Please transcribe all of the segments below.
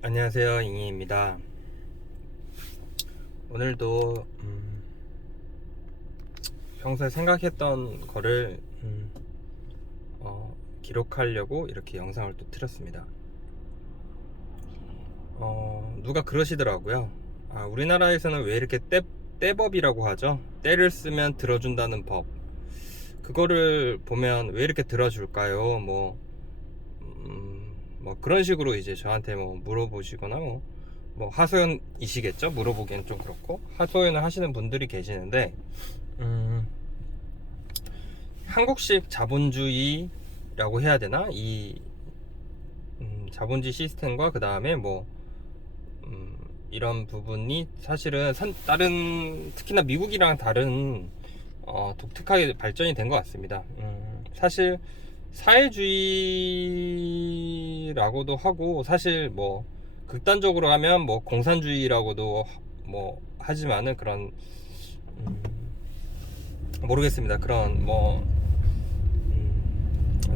안녕하세요, 잉이입니다. 오늘도 평소에 생각했던 거를 기록하려고 이렇게 영상을 또 틀었습니다. 누가 그러시더라고요. 우리나라에서는 왜 이렇게 떼법이라고 하죠? 때를 쓰면 들어준다는 법. 그거를 보면 왜 이렇게 들어줄까요? 뭐 그런 식으로 이제 저한테 뭐 물어보시거나 뭐 하소연이시겠죠? 물어보기엔 좀 그렇고 하소연을 하시는 분들이 계시는데 음, 한국식 자본주의라고 해야 되나? 이 자본주의 시스템과 그 다음에 이런 부분이 사실은 다른 특히나 미국이랑 다른 독특하게 발전이 된 것 같습니다. 사실 사회주의라고도 하고 사실 뭐 극단적으로 하면 뭐 공산주의라고도 뭐 하지만은 그런 모르겠습니다. 그런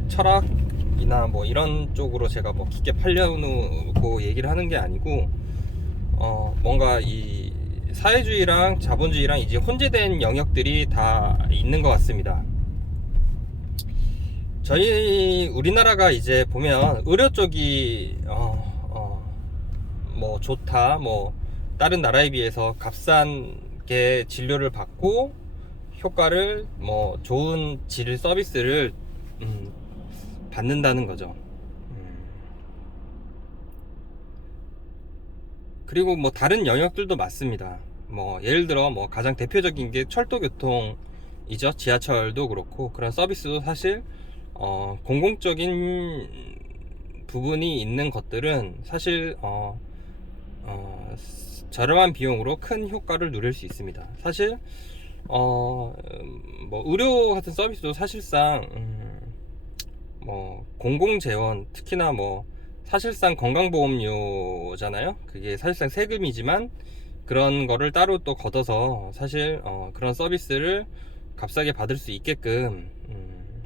철학이나 뭐 이런 쪽으로 제가 뭐 깊게 팔려놓고 얘기를 하는 게 아니고 뭔가 이 사회주의랑 자본주의랑 이제 혼재된 영역들이 다 있는 것 같습니다. 저희 우리나라가 이제 보면 의료 쪽이 뭐 좋다 뭐 다른 나라에 비해서 값싼 게 진료를 받고 효과를 뭐 좋은 질 서비스를 음, 받는다는 거죠. 그리고 뭐 다른 영역들도 많습니다. 뭐 예를 들어 뭐 가장 대표적인 게 철도교통이죠. 지하철도 그렇고 그런 서비스도 사실 공공적인 부분이 있는 것들은 사실 저렴한 비용으로 큰 효과를 누릴 수 있습니다. 사실 뭐 의료 같은 서비스도 사실상 뭐 공공재원 특히나 뭐 사실상 건강보험료잖아요. 그게 사실상 세금이지만 그런 거를 따로 또 걷어서 사실 그런 서비스를 값싸게 받을 수 있게끔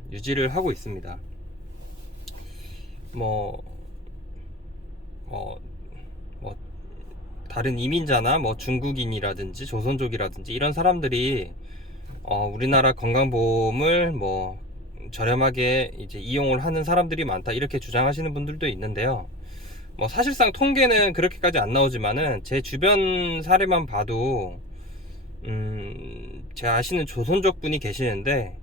유지를 하고 있습니다. 뭐, 어, 뭐 다른 이민자나 뭐 중국인이라든지 조선족이라든지 이런 사람들이 우리나라 건강보험을 뭐 저렴하게 이제 이용을 하는 사람들이 많다 이렇게 주장하시는 분들도 있는데요. 뭐 사실상 통계는 그렇게까지 안 나오지만은 제 주변 사례만 봐도 제가 아시는 조선족 분이 계시는데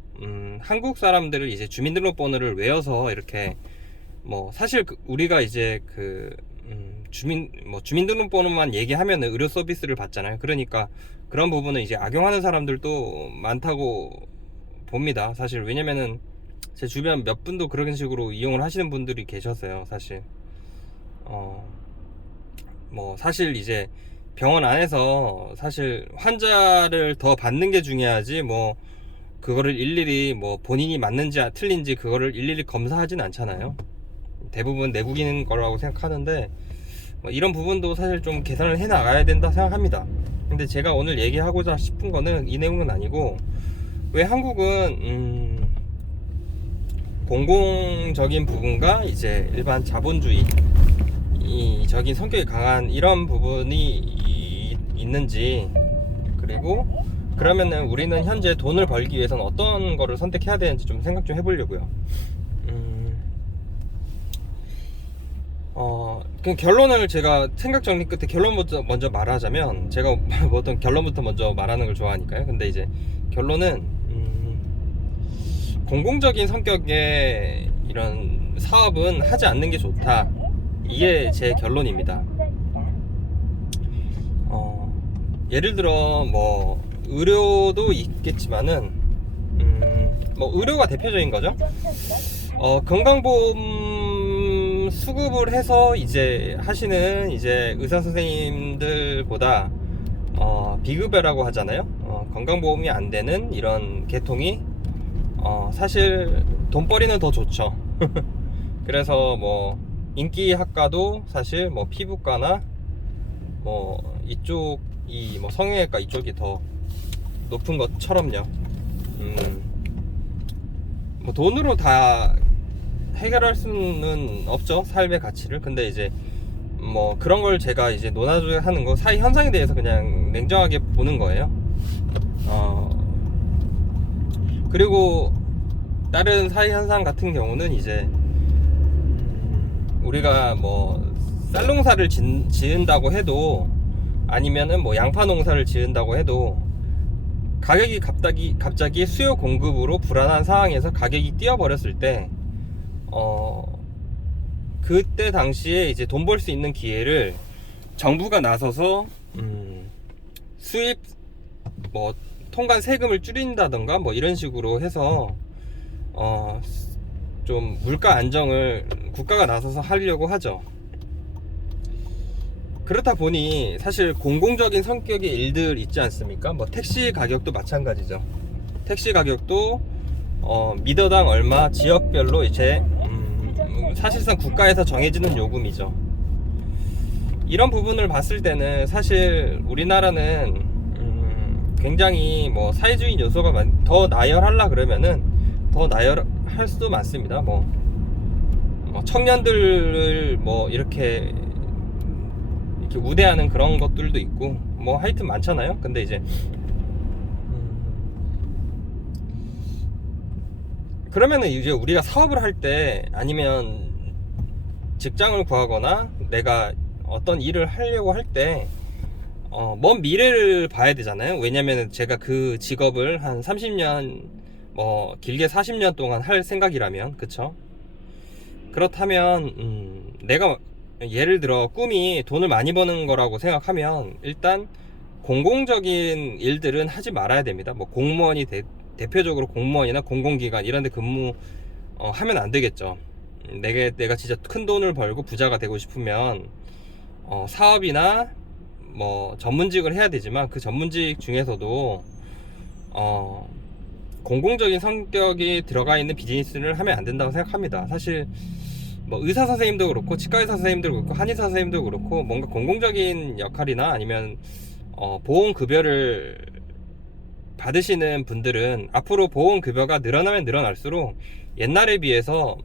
한국 사람들을 이제 주민등록번호를 외워서 이렇게 뭐 사실 우리가 이제 주민등록번호만 얘기하면은 의료 서비스를 받잖아요. 그러니까 그런 부분은 이제 악용하는 사람들도 많다고 봅니다. 사실 왜냐면은 제 주변 몇 분도 그런 식으로 이용을 하시는 분들이 계셨어요. 사실 어 뭐 사실 이제 병원 안에서 사실 환자를 더 받는 게 중요하지 뭐 그거를 일일이 뭐 본인이 맞는지 틀린지 그거를 일일이 검사하진 않잖아요. 대부분 내국인 거라고 생각하는데 뭐 이런 부분도 사실 좀 개선을 해 나가야 된다 생각합니다. 근데 제가 오늘 얘기하고자 싶은 거는 이 내용은 아니고 왜 한국은 공공적인 부분과 이제 일반 자본주의 적인 성격이 강한 이런 부분이 있는지, 그리고 그러면은 우리는 현재 돈을 벌기 위해서는 어떤 거를 선택해야 되는지 좀 생각 좀 해보려고요. 그 결론을 제가 생각 정리 끝에 결론부터 먼저 말하자면, 제가 어떤 결론부터 먼저 말하는 걸 좋아하니까요. 근데 이제 결론은 공공적인 성격의 이런 사업은 하지 않는 게 좋다. 이게 제 결론입니다. 예를 들어 뭐 의료도 있겠지만은 뭐 의료가 대표적인 거죠. 건강보험 수급을 해서 이제 하시는 이제 의사 선생님들보다 비급여라고 하잖아요. 건강보험이 안 되는 이런 계통이 사실 돈벌이는 더 좋죠. 그래서 뭐 인기학과도 사실 뭐 피부과나 뭐 이쪽이 뭐 성형외과 이쪽이 더 높은 것처럼요. 뭐 돈으로 다 해결할 수는 없죠, 삶의 가치를. 근데 이제 뭐 그런 걸 제가 이제 논하는 거, 사회 현상에 대해서 그냥 냉정하게 보는 거예요. 그리고 다른 사회 현상 같은 경우는 이제 우리가 뭐 쌀농사를 지은다고 해도, 아니면은 뭐 양파 농사를 지은다고 해도 가격이 갑자기 수요 공급으로 불안한 상황에서 가격이 뛰어버렸을 때 그때 당시에 이제 돈 벌 수 있는 기회를 정부가 나서서 수입 뭐 통관 세금을 줄인다던가 뭐 이런 식으로 해서 좀 물가 안정을 국가가 나서서 하려고 하죠. 그렇다 보니 사실 공공적인 성격의 일들 있지 않습니까? 뭐 택시 가격도 마찬가지죠. 택시 가격도 미터당 얼마, 지역별로 이제 사실상 국가에서 정해지는 요금이죠. 이런 부분을 봤을 때는 사실 우리나라는 굉장히 뭐 사회주의 요소가 더 나열하려 그러면은 더 나열할 수도 많습니다. 뭐 청년들을 뭐 이렇게 우대하는 그런 것들도 있고 뭐 하여튼 많잖아요. 근데 이제 그러면은 이제 우리가 사업을 할 때, 아니면 직장을 구하거나 내가 어떤 일을 하려고 할 때 먼 미래를 봐야 되잖아요. 왜냐면 제가 그 직업을 한 30년 뭐 길게 40년 동안 할 생각이라면, 그쵸? 그렇다면 내가 예를 들어 꿈이 돈을 많이 버는 거라고 생각하면 일단 공공적인 일들은 하지 말아야 됩니다. 뭐 공무원이 대표적으로 공무원이나 공공기관 이런 데 하면 안 되겠죠. 내가 진짜 큰 돈을 벌고 부자가 되고 싶으면 사업이나 뭐 전문직을 해야 되지만, 그 전문직 중에서도 공공적인 성격이 들어가 있는 비즈니스를 하면 안 된다고 생각합니다. 사실 뭐 의사 선생님도 그렇고 치과의사 선생님도 그렇고 한의사 선생님도 그렇고 뭔가 공공적인 역할이나 아니면 보험급여를 받으시는 분들은 앞으로 보험급여가 늘어나면 늘어날수록 옛날에 비해서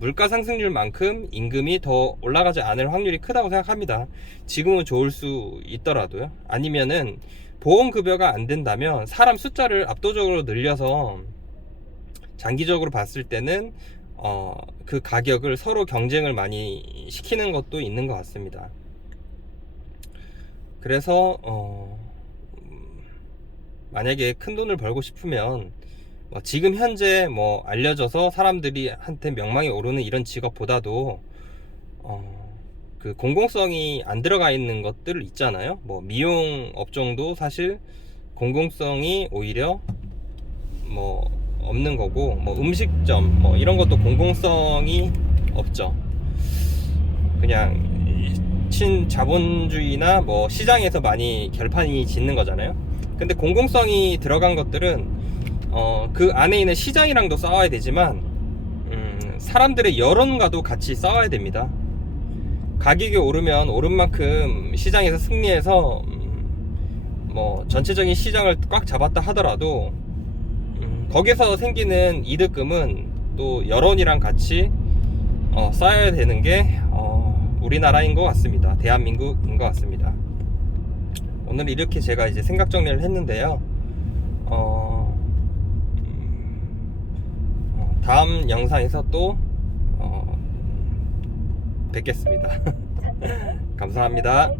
물가 상승률만큼 임금이 더 올라가지 않을 확률이 크다고 생각합니다. 지금은 좋을 수 있더라도요. 아니면은 보험급여가 안 된다면 사람 숫자를 압도적으로 늘려서 장기적으로 봤을 때는 그 가격을 서로 경쟁을 많이 시키는 것도 있는 것 같습니다. 그래서 만약에 큰 돈을 벌고 싶으면 지금 현재 뭐 알려져서 사람들이 한테 명망이 오르는 이런 직업보다도 그 공공성이 안 들어가 있는 것들 있잖아요. 뭐 미용 업종도 사실 공공성이 오히려 뭐 없는 거고, 뭐 음식점 뭐 이런 것도 공공성이 없죠. 그냥 친자본주의나 뭐 시장에서 많이 결판이 짓는 거잖아요. 근데 공공성이 들어간 것들은 그 안에 있는 시장이랑도 싸워야 되지만 사람들의 여론과도 같이 싸워야 됩니다. 가격이 오르면 오른 만큼 시장에서 승리해서 뭐 전체적인 시장을 꽉 잡았다 하더라도 거기서 생기는 이득금은 또 여론이랑 같이 쌓여야 되는 게 우리나라인 것 같습니다. 대한민국인 것 같습니다. 오늘 이렇게 제가 이제 생각 정리를 했는데요. 다음 영상에서 또 뵙겠습니다. 감사합니다.